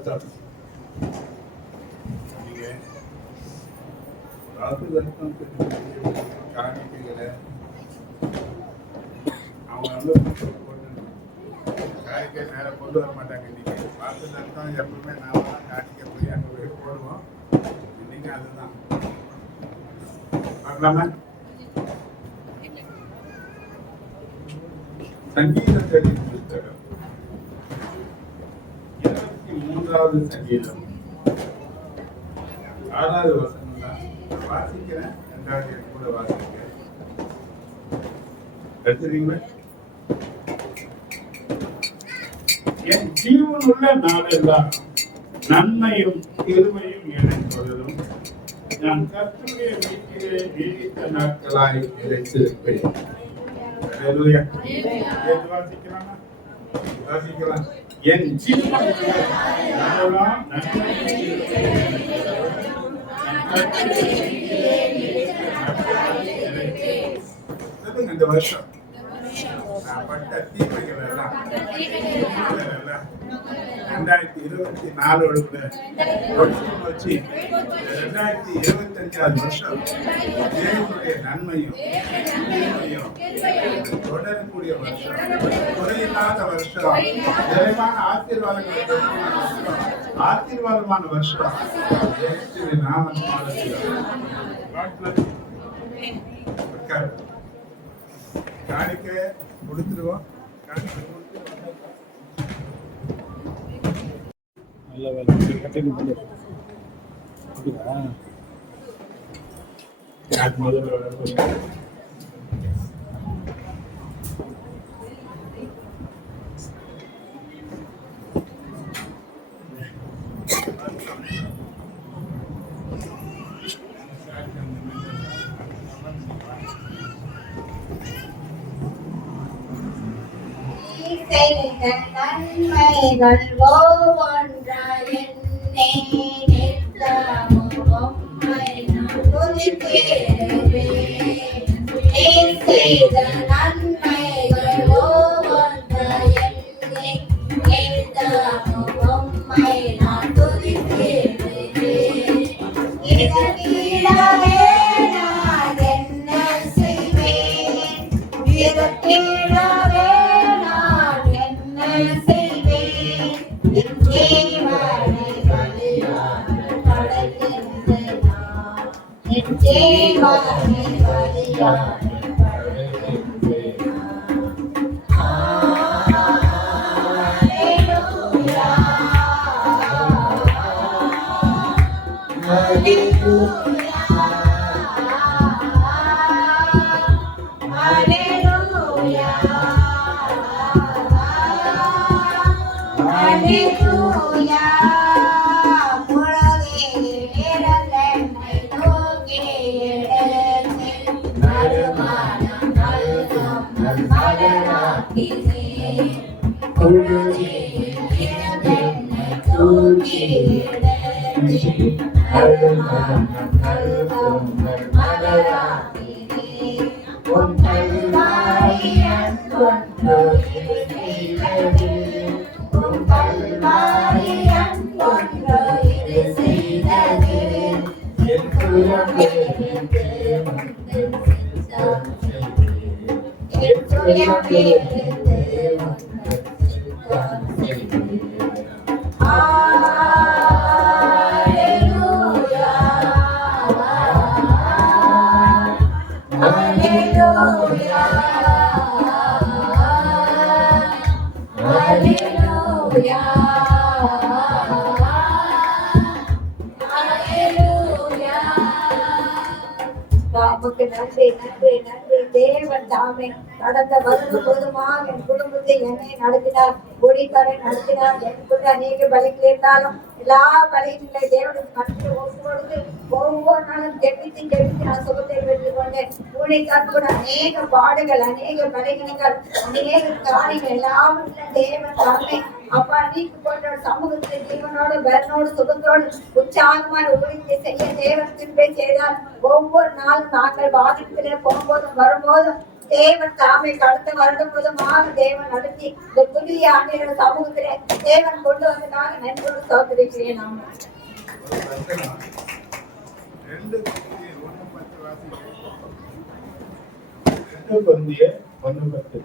ஸ்தோத்திரம். காணிக்கைகளை அவங்க காணிக்கை நேரம் கொண்டு வர மாட்டாங்க. இன்னைக்கு வாக்கு தத்துவம் எப்பவுமே நாம தான் காணிக்கை போய் அங்கே போய் போடுவோம். இன்னைக்கு அதுதான் பார்க்கலாமா? சங்கீதங்களின் புத்தகம் 23வது சங்கீதம் 6வது வசனம் தான் வாசிக்கிறேன். 2வது கூட வாசிக்கிறேன். எடுத்துறீங்களா? என் ஜீவனுள்ள நாளெல்லாம் நன்மையும் பெருமையும் எனக்கு தொடரும். நான் கர்த்தருடைய வீட்டிலே நீடித்த நாட்களாய் நிலைத்திருப்பேன். வாசிக்கலாம். என் ஜீவனுள்ள நாளெல்லாம் இந்த வருஷம் நான் பட்ட தீமைகள் எல்லாம் 2024 வச்சு 2025 வருஷம் தேவனுடைய நன்மையும் தொடரக்கூடிய வருஷம், குறையில்லாத வருஷம், நிறைவான ஆசீர்வாதமான வருஷம். காணிக்கை கொடுத்துருவோம். நல்ல வேலை கட்டிங் பண்ணி முதல்ல நன்மைகள் ஒவ்வொன்றாய் என்னை நித்தமும் உம்மை நான் துதிக்கிறேன். நீர் செய்த நன்மைகள் ஒவ்வொன்றாய் என்னை நித்தமும் உம்மை நான் துதிக்கிறேன். இதற்கிடவே நான் என்ன செய்வேன்? இதற்கிடவே செய்வேன். என் ஜீவனை பலியாக படைக்கின்றேன். என் ஜீவனை பலியாக படைக்கின்றேன். ஹல்லேலூயா, ஹல்லேலூயா, ஹல்லேலூயா. Hallelujah, முழங்கிய நிறந்தன்னை நோக்கி எடுத்து நறுமணம் நல்கும் நல்மலராக்கினீர். முழங்கிய நிறந்தன்னை தூக்கி எடுத்து நறுமணம் நல்கும் நல்மலராக்கினீர். உன் கல்வாரி அன்பொன்று செய்தது. நன்றி நன்றி நன்றி. தேவன் தாமே கடந்த வருடம் முழுவதுமாக என் குடும்பத்தை என்னை நடத்தினார், ஒளித்தரை நடத்தினார். எனக்குள்ள அநேக பலிகள் இருந்தாலும் எல்லா பலிகளை தேவனுக்கு கற்று ஒப்புக்கொடுத்து ஒவ்வொரு நாளும் ஜெபித்து நான் சுகத்தை பெற்றுக் கொண்டேன். ஊழியக்காரர்களோட அநேக பாடுகள், அநேக பலகீனங்கள், அநேக காரியங்கள் எல்லாவற்றிலும் தேவன் தாமே அப்பா நீக்கு கொண்ட சமூகத்தை ஜீவனோடு பலனோடு சுகத்தோடு உற்சாகமான ஊழியத்தை செய்ய தேவன் திருப்பி செய்தார். ஒவ்வொரு நாளும் நாங்கள் வாகனத்திலே போகும்போதும் வரும்போதும் தேவன் தாமே கடந்த வருடம் முழுவதுமாக தேவன் நடத்தி இந்த புதிய ஆண்டின சமூகத்திலே தேவன் கொண்டு வந்ததாக நன்றோடு சோதரிக்கிறேன். நான் ஒரு வசனம் 2 கொரிந்தியர் 1:10 வாசிக்கிறேன். 2 கொரிந்தியர் 1:10